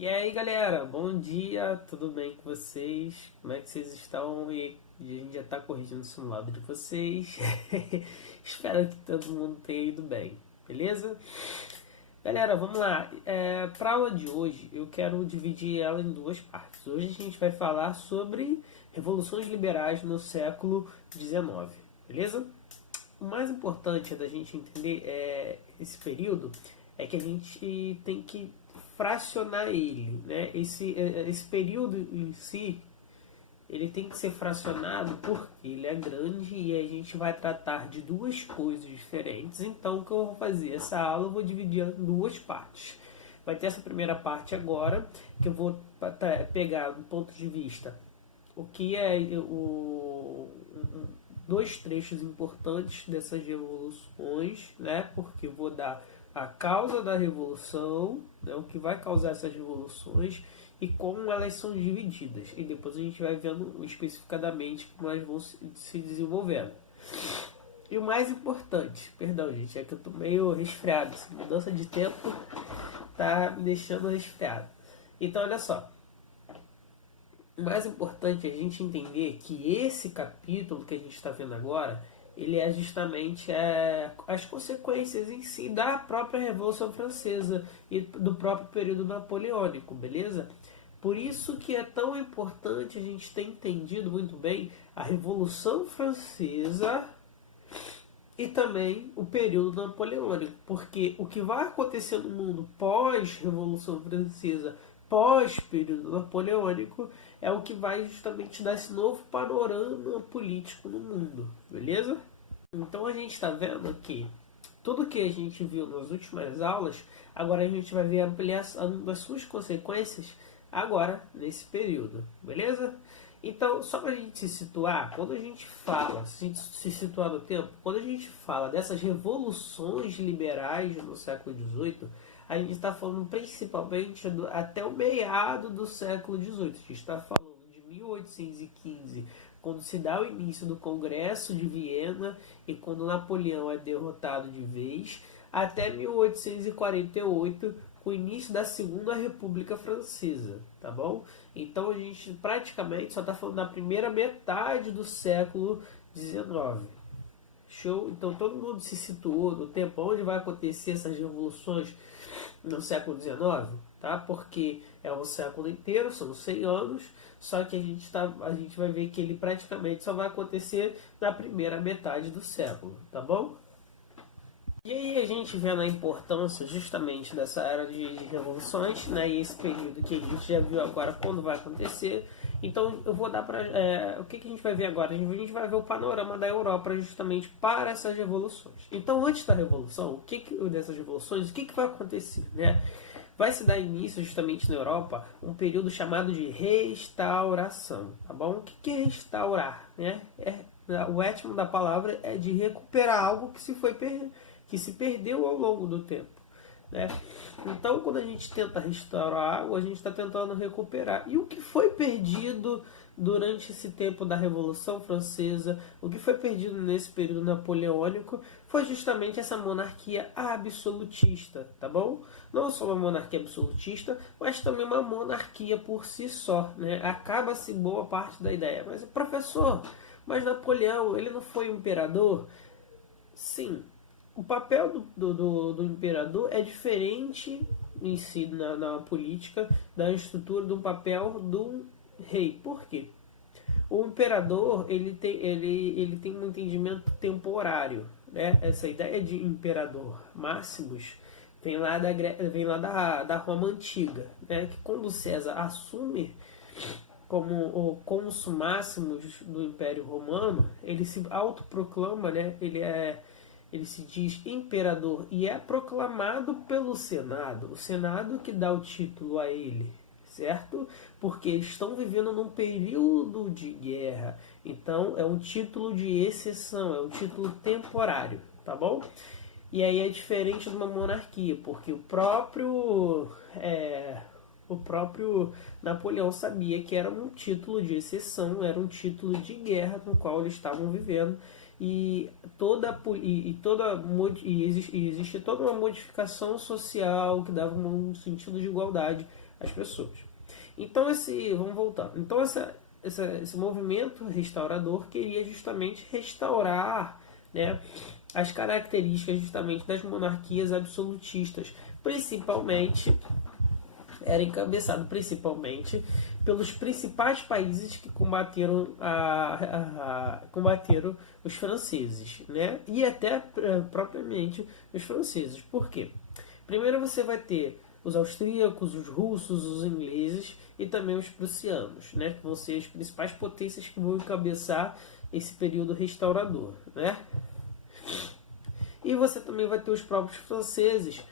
E aí galera, bom dia, tudo bem com vocês? Como é que vocês estão? E a gente já está corrigindo o simulado de vocês. Espero que todo mundo tenha ido bem, beleza? Galera, vamos lá. Para a aula de hoje, eu quero dividir ela em duas partes. Hoje a gente vai falar sobre revoluções liberais no século XIX, beleza? O mais importante da gente entender esse período é que a gente tem que fracionar ele, né? Esse período em si, ele tem que ser fracionado porque ele é grande e a gente vai tratar de duas coisas diferentes. Então, o que eu vou fazer? Essa aula eu vou dividir em duas partes. Vai ter essa primeira parte agora, que eu vou pegar do ponto de vista o que é dois trechos importantes dessas revoluções, né? Porque eu vou dar a causa da revolução, né? O que vai causar essas revoluções e como elas são divididas. E depois a gente vai vendo especificadamente como elas vão se desenvolvendo. E o mais importante, perdão gente, é que eu tô meio resfriado, essa mudança de tempo tá me deixando resfriado. Então olha só, o mais importante é a gente entender que esse capítulo que a gente está vendo agora, ele é justamente as consequências em si da própria Revolução Francesa e do próprio período napoleônico, beleza? Por isso que é tão importante a gente ter entendido muito bem a Revolução Francesa e também o período napoleônico, porque o que vai acontecer no mundo pós-Revolução Francesa, pós-período napoleônico, é o que vai justamente dar esse novo panorama político no mundo, beleza? Então a gente está vendo que tudo que a gente viu nas últimas aulas, agora a gente vai ver a ampliação das suas consequências agora nesse período, beleza? Então, só para a gente se situar, quando a gente fala, se situar no tempo, quando a gente fala dessas revoluções liberais no século XVIII, a gente está falando principalmente até o meado do século XVIII. A gente está falando de 1815, quando se dá o início do Congresso de Viena e quando Napoleão é derrotado de vez, até 1848, com o início da Segunda República Francesa, tá bom? Então a gente praticamente só está falando da primeira metade do século XIX. Show? Então todo mundo se situou no tempo onde vai acontecer essas revoluções no século XIX, tá? Porque é um século inteiro, são 100 anos, só que a gente vai ver que ele praticamente só vai acontecer na primeira metade do século, tá bom? E aí a gente vendo a importância justamente dessa era de revoluções, né, e esse período que a gente já viu agora quando vai acontecer. Então eu vou dar para o que a gente vai ver agora? A gente vai ver o panorama da Europa justamente para essas revoluções. Então antes da revolução, dessas revoluções, o que vai acontecer, né? Vai se dar início justamente na Europa um período chamado de restauração, tá bom? O que é restaurar, né? O étimo da palavra é de recuperar algo que se perdeu ao longo do tempo, né? Então, quando a gente tenta restaurar algo, a gente está tentando recuperar. E o que foi perdido durante esse tempo da Revolução Francesa, o que foi perdido nesse período napoleônico, foi justamente essa monarquia absolutista, tá bom? Não só uma monarquia absolutista, mas também uma monarquia por si só, né? Acaba-se boa parte da ideia. Mas, professor, mas Napoleão, ele não foi um imperador? Sim, o papel do imperador é diferente em si na política da estrutura do papel do rei. Por quê? O imperador ele tem um entendimento temporário, né? Essa ideia de imperador Máximos vem lá da Roma antiga, né? Que quando César assume como o cônsul Máximos do Império Romano, ele se autoproclama, né? Ele se diz imperador e é proclamado pelo Senado. O Senado que dá o título a ele, certo? Porque estão vivendo num período de guerra. Então é um título de exceção, é um título temporário, tá bom? E aí é diferente de uma monarquia, porque o próprio Napoleão sabia que era um título de exceção, era um título de guerra no qual eles estavam vivendo e existe toda uma modificação social que dava um sentido de igualdade as pessoas. Então vamos voltar. Então esse movimento restaurador queria justamente restaurar, né, as características justamente das monarquias absolutistas, principalmente era encabeçado principalmente pelos principais países que combateram os franceses, né? E até propriamente os franceses. Por quê? Primeiro você vai ter os austríacos, os russos, os ingleses e também os prussianos, né? Que vão ser as principais potências que vão encabeçar esse período restaurador, né? E você também vai ter os próprios franceses,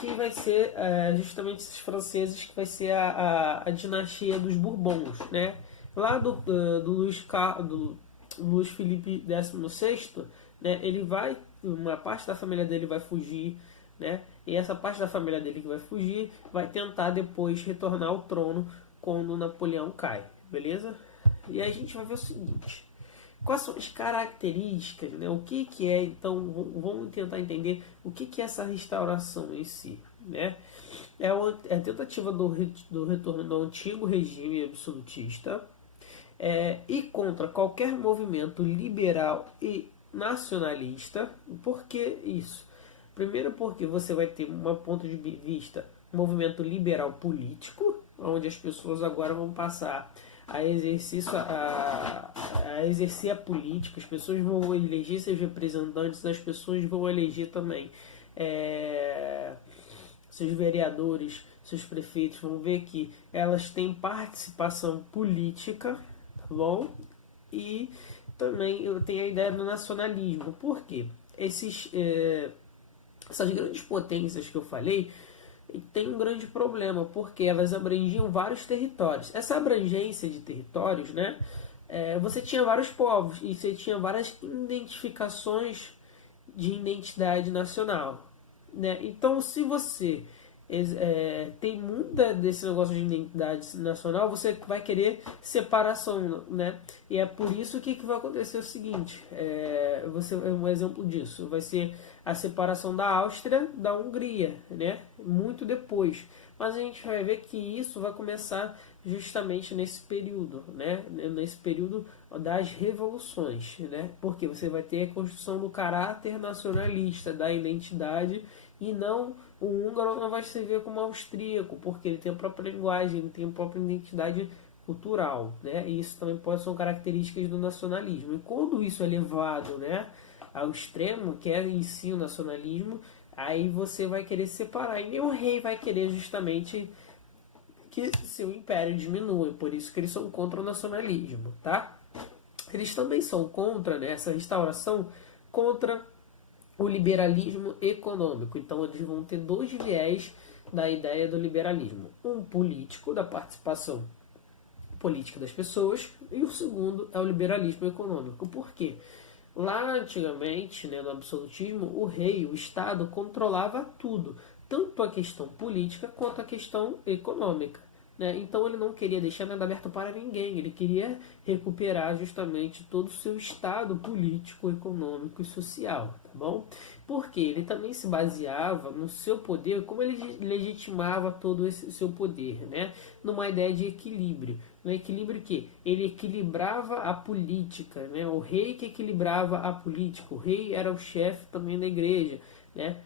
que vai ser justamente esses franceses, que vai ser a dinastia dos Bourbons, né? Lá do Luís Felipe XVI, né? Uma parte da família dele vai fugir, né? E essa parte da família dele que vai fugir vai tentar depois retornar ao trono quando Napoleão cai, beleza? E aí a gente vai ver o seguinte: quais são as características, né? O que é, então, vamos tentar entender o que é essa restauração em si, né? É a tentativa do retorno do antigo regime absolutista, e contra qualquer movimento liberal e nacionalista. Por que isso? Primeiro porque você vai ter um ponto de vista, um movimento liberal político, onde as pessoas agora vão passar a exercer a política, as pessoas vão eleger seus representantes, as pessoas vão eleger também seus vereadores, seus prefeitos, vão ver que elas têm participação política, tá bom? E também eu tenho a ideia do nacionalismo. Por quê? Essas grandes potências que eu falei tem um grande problema, porque elas abrangiam vários territórios. Essa abrangência de territórios, né, você tinha vários povos e você tinha várias identificações de identidade nacional, né? Então, se você tem muita desse negócio de identidade nacional, você vai querer separação, né? E é por isso que vai acontecer o seguinte: um exemplo disso vai ser a separação da Áustria da Hungria, né? Muito depois. Mas a gente vai ver que isso vai começar justamente nesse período, né? Nesse período das revoluções, né? Porque você vai ter a construção do caráter nacionalista, da identidade, e não o húngaro não vai se ver como austríaco, porque ele tem a própria linguagem, ele tem a própria identidade cultural, né? E isso também são características do nacionalismo. E quando isso é levado, né, ao extremo, que é em si o nacionalismo, aí você vai querer separar. E nem o rei vai querer justamente que seu império diminua. Por isso que eles são contra o nacionalismo, tá? Eles também são contra, né, essa restauração, contra o liberalismo econômico. Então eles vão ter dois viés da ideia do liberalismo. Um político, da participação política das pessoas, e o segundo é o liberalismo econômico. Por quê? Lá antigamente, né, no absolutismo, o rei, o Estado, controlava tudo, tanto a questão política quanto a questão econômica, né? Então ele não queria deixar nada aberto para ninguém, ele queria recuperar justamente todo o seu Estado político, econômico e social, tá bom? Porque ele também se baseava no seu poder, como ele legitimava todo esse seu poder, né? Numa ideia de equilíbrio. No equilíbrio que ele equilibrava a política, né? O rei que equilibrava a política, o rei era o chefe também da igreja, né?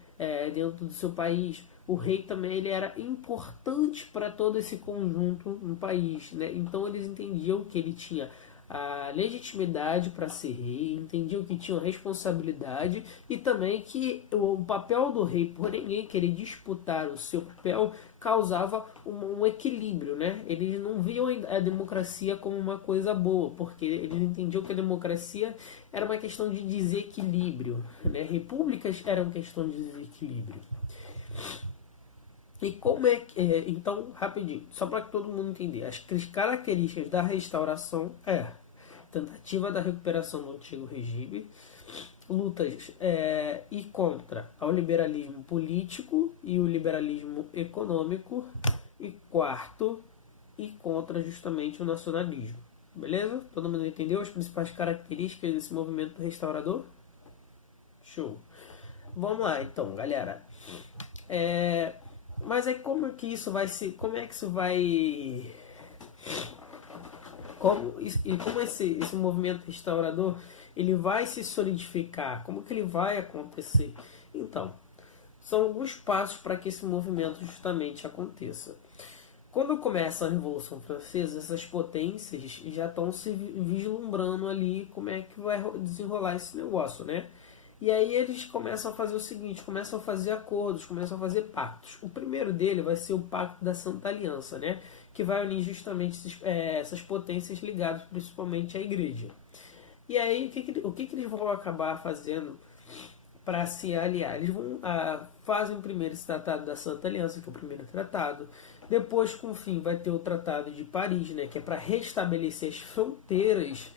Dentro do seu país. O rei também ele era importante para todo esse conjunto no país, né? Então eles entendiam que ele tinha a legitimidade para ser rei, entendiam que tinha responsabilidade e também que o papel do rei, por ninguém querer disputar o seu papel, causava um equilíbrio, né? Eles não viam a democracia como uma coisa boa, porque eles entendiam que a democracia era uma questão de desequilíbrio, né? Repúblicas eram questão de desequilíbrio. E como então, rapidinho, só para que todo mundo entenda, as características da restauração tentativa da recuperação do antigo regime, lutas e contra ao liberalismo político e o liberalismo econômico, e quarto, e contra justamente o nacionalismo. Beleza? Todo mundo entendeu as principais características desse movimento restaurador? Show! Vamos lá então, galera. Mas aí como é que isso vai se, como é que isso vai, como esse movimento restaurador ele vai se solidificar? Como que ele vai acontecer? Então, são alguns passos para que esse movimento justamente aconteça. Quando começa a Revolução Francesa, essas potências já estão se vislumbrando ali como é que vai desenrolar esse negócio, né? E aí eles começam a fazer o seguinte, começam a fazer acordos, começam a fazer pactos. O primeiro dele vai ser o Pacto da Santa Aliança, né? Que vai unir justamente essas potências ligadas principalmente à Igreja. E aí o que eles vão acabar fazendo para se aliar? Eles vão fazem primeiro esse Tratado da Santa Aliança, que é o primeiro tratado. Depois, com o fim, vai ter o Tratado de Paris, né? Que é para restabelecer as fronteiras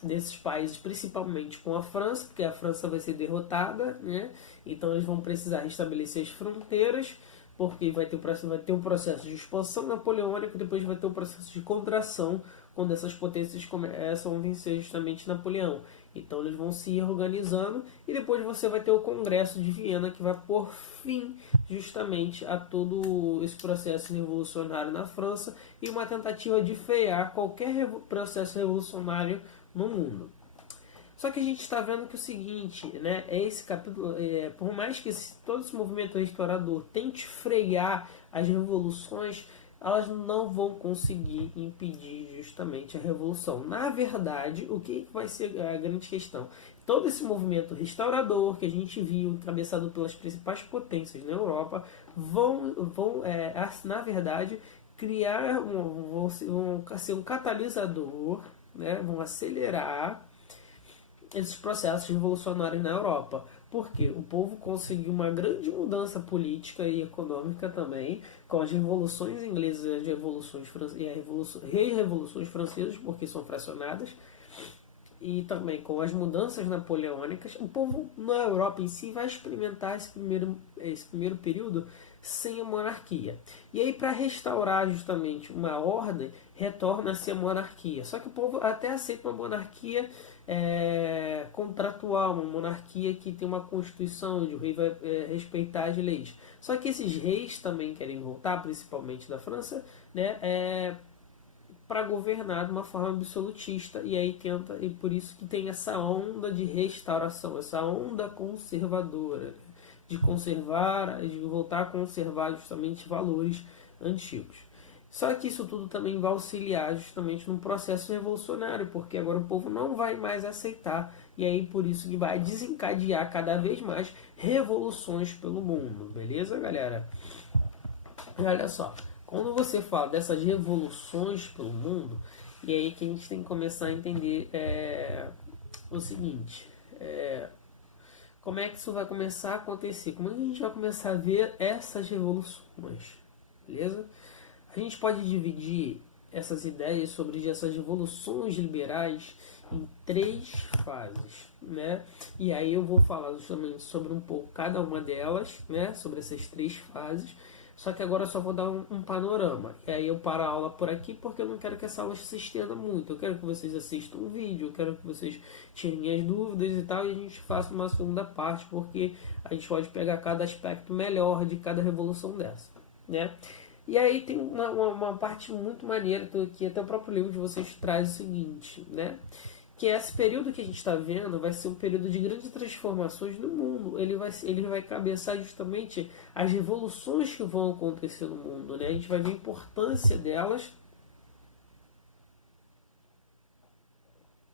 desses países, principalmente com a França, porque a França vai ser derrotada, né? Então eles vão precisar restabelecer as fronteiras, porque vai ter um processo de expansão napoleônica, depois vai ter um processo de contração, quando essas potências começam a vencer justamente Napoleão. Então eles vão se organizando e depois você vai ter o Congresso de Viena, que vai pôr fim justamente a todo esse processo revolucionário na França e uma tentativa de frear qualquer processo revolucionário no mundo. Só que a gente está vendo que o seguinte, né, esse capítulo, por mais que todo esse movimento restaurador tente frear as revoluções, elas não vão conseguir impedir justamente a revolução. Na verdade, o que vai ser a grande questão? Todo esse movimento restaurador que a gente viu, encabeçado pelas principais potências na Europa, vão na verdade, criar, vão ser um catalisador, né, vão acelerar esses processos revolucionários na Europa. Porque o povo conseguiu uma grande mudança política e econômica também, com as revoluções inglesas e as revoluções francesas, porque são fracionadas, e também com as mudanças napoleônicas. O povo na Europa em si vai experimentar esse primeiro período sem a monarquia. E aí, para restaurar justamente uma ordem, retorna-se a monarquia. Só que o povo até aceita uma monarquia contratual, uma monarquia que tem uma constituição, onde o rei vai respeitar as leis. Só que esses reis também querem voltar, principalmente da França, né, para governar de uma forma absolutista, e aí e por isso que tem essa onda de restauração, essa onda conservadora, de voltar a conservar justamente valores antigos. Só que isso tudo também vai auxiliar justamente num processo revolucionário, porque agora o povo não vai mais aceitar, e aí por isso que vai desencadear cada vez mais revoluções pelo mundo, beleza, galera? E olha só, quando você fala dessas revoluções pelo mundo, e aí que a gente tem que começar a entender o seguinte, como é que isso vai começar a acontecer? Como é que a gente vai começar a ver essas revoluções, beleza? A gente pode dividir essas ideias sobre essas revoluções liberais em 3 fases, né? E aí eu vou falar justamente sobre um pouco cada uma delas, né? Sobre essas 3 fases. Só que agora eu só vou dar um panorama. E aí eu paro a aula por aqui porque eu não quero que essa aula se estenda muito. Eu quero que vocês assistam o vídeo, eu quero que vocês tirem as dúvidas e tal, e a gente faça uma segunda parte, porque a gente pode pegar cada aspecto melhor de cada revolução dessa, né? E aí tem uma parte muito maneira que até o próprio livro de vocês traz o seguinte, né? Que esse período que a gente está vendo vai ser um período de grandes transformações no mundo. Ele vai cabeçar justamente as revoluções que vão acontecer no mundo, né? A gente vai ver a importância delas.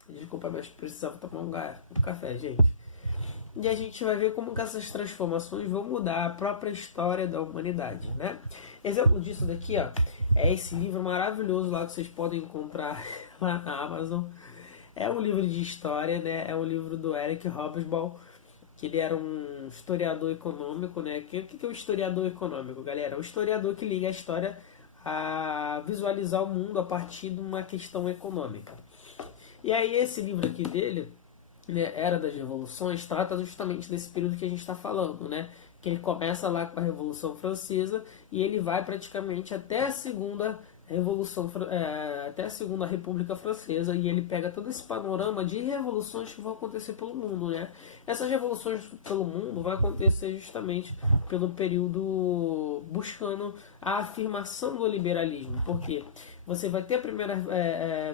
Desculpa, mas precisava tomar um café, gente. E a gente vai ver como que essas transformações vão mudar a própria história da humanidade, né? Exemplo disso daqui, ó, é esse livro maravilhoso lá que vocês podem encontrar lá na Amazon. É um livro de história, né? É um livro do Eric Hobsbawm, que ele era um historiador econômico, né? O que é um historiador econômico, galera? É um historiador que liga a história a visualizar o mundo a partir de uma questão econômica. E aí esse livro aqui dele, né, Era das Revoluções, trata justamente desse período que a gente está falando, né? Que ele começa lá com a Revolução Francesa e ele vai praticamente até a Segunda até a Segunda República Francesa, e ele pega todo esse panorama de revoluções que vão acontecer pelo mundo, né? Essas revoluções pelo mundo vão acontecer justamente pelo período buscando a afirmação do liberalismo, porque você vai ter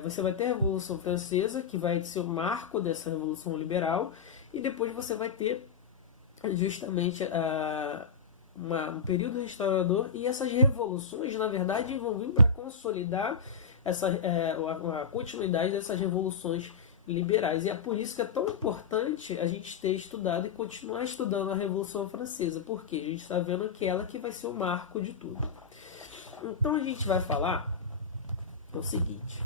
você vai ter a Revolução Francesa, que vai ser o marco dessa revolução liberal, e depois você vai ter justamente um período restaurador, e essas revoluções, na verdade, vão vir para consolidar a continuidade dessas revoluções liberais. E é por isso que é tão importante a gente ter estudado e continuar estudando a Revolução Francesa, porque a gente está vendo que ela que vai ser o marco de tudo. Então a gente vai falar o seguinte,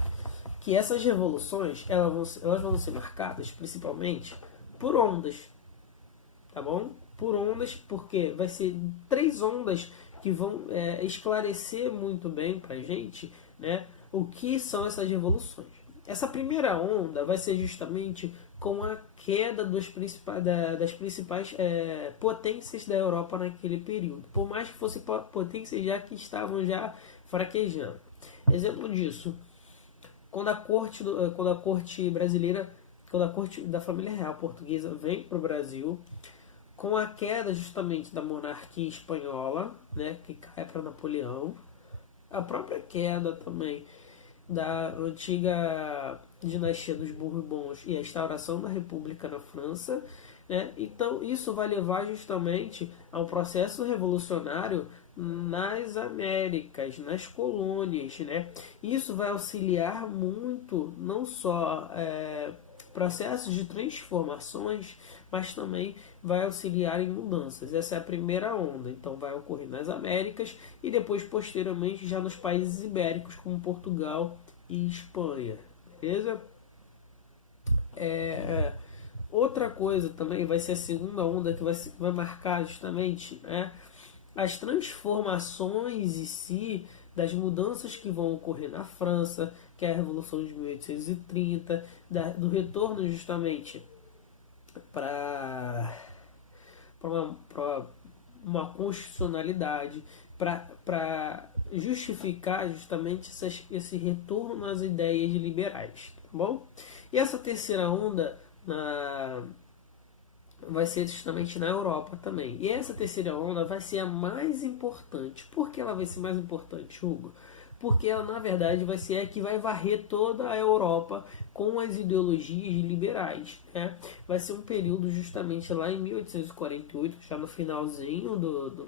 que essas revoluções elas vão ser marcadas principalmente por ondas, tá bom? Por ondas, porque vai ser 3 ondas que vão esclarecer muito bem pra gente, né, o que são essas revoluções. Essa primeira onda vai ser justamente com a queda das principais potências da Europa naquele período, por mais que fossem potências já que estavam já fraquejando. Exemplo disso, quando a corte brasileira, quando a corte da família real portuguesa vem para o Brasil, com a queda justamente da monarquia espanhola, né, que cai para Napoleão, a própria queda também da antiga dinastia dos Bourbons e a instauração da República na França, né, então isso vai levar justamente a um processo revolucionário nas Américas, nas colônias, né? Isso vai auxiliar muito, não só processos de transformações, mas também vai auxiliar em mudanças. Essa é a primeira onda, então vai ocorrer nas Américas e depois posteriormente já nos países ibéricos como Portugal e Espanha, beleza? Outra coisa também vai ser a segunda onda que vai marcar justamente, né, as transformações em si, das mudanças que vão ocorrer na França, que é a Revolução de 1830, do retorno justamente para uma constitucionalidade, para justificar justamente esse retorno às ideias liberais, tá bom? E essa terceira onda vai ser justamente na Europa também. E essa terceira onda vai ser a mais importante. Por que ela vai ser mais importante, Hugo? Porque ela, na verdade, vai ser a que vai varrer toda a Europa com as ideologias liberais, né? Vai ser um período justamente lá em 1848, já no finalzinho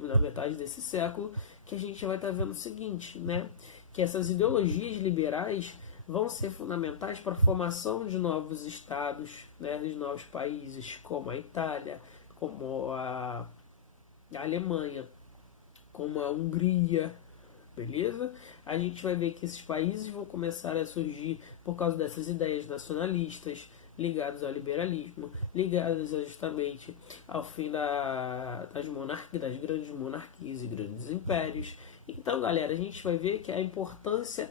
da metade desse século, que a gente vai estar vendo o seguinte, né? Que essas ideologias liberais vão ser fundamentais para a formação de novos estados, né, de novos países, como a Itália, como a Alemanha, como a Hungria, beleza? A gente vai ver que esses países vão começar a surgir por causa dessas ideias nacionalistas, ligados ao liberalismo, ligados justamente ao fim das grandes monarquias e grandes impérios. Então, galera, a gente vai ver que a importância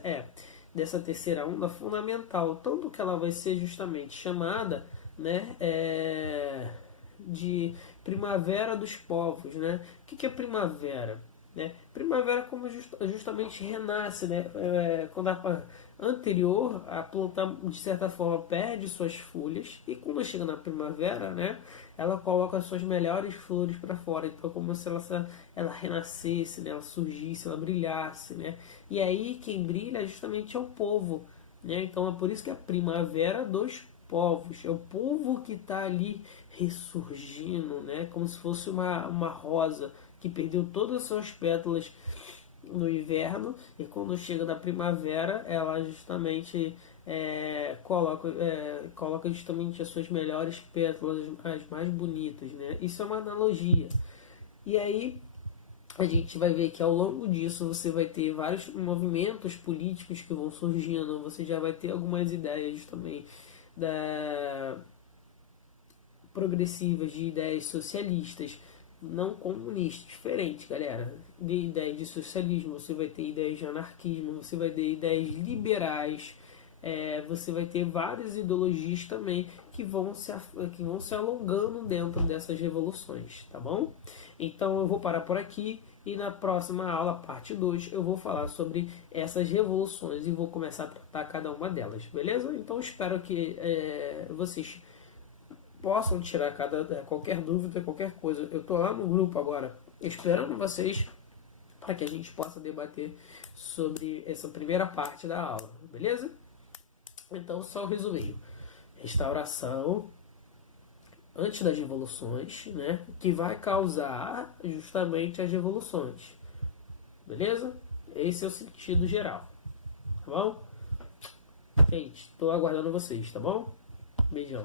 dessa terceira onda fundamental, tanto que ela vai ser justamente chamada, né, de primavera dos povos, né? O que é primavera? Né? Primavera como justamente renasce, né? Quando a anterior, a planta de certa forma perde suas folhas, e quando chega na primavera, né, ela coloca as suas melhores flores para fora, então como se ela renascesse, né, ela surgisse, ela brilhasse, né? E aí quem brilha justamente é o povo, né? Então é por isso que é a primavera dos povos, é o povo que está ali ressurgindo, né, como se fosse uma rosa que perdeu todas as suas pétalas no inverno, e quando chega na primavera ela justamente coloca justamente as suas melhores pétalas, as mais bonitas, né? Isso é uma analogia. E aí a gente vai ver que ao longo disso você vai ter vários movimentos políticos que vão surgindo, você já vai ter algumas ideias também progressivas, de ideias socialistas, não comunistas, diferente, galera. De ideias de socialismo, você vai ter ideias de anarquismo, você vai ter ideias liberais, você vai ter várias ideologias também que vão se alongando dentro dessas revoluções, tá bom? Então eu vou parar por aqui E na próxima aula, parte 2, eu vou falar sobre essas revoluções e vou começar a tratar cada uma delas, beleza? Então espero que vocês possam tirar qualquer dúvida, qualquer coisa. Eu estou lá no grupo agora esperando vocês para que a gente possa debater sobre essa primeira parte da aula, beleza? Então, só um resuminho. Restauração antes das revoluções, né, que vai causar justamente as revoluções. Beleza? Esse é o sentido geral. Tá bom? Gente, estou aguardando vocês, tá bom? Beijão.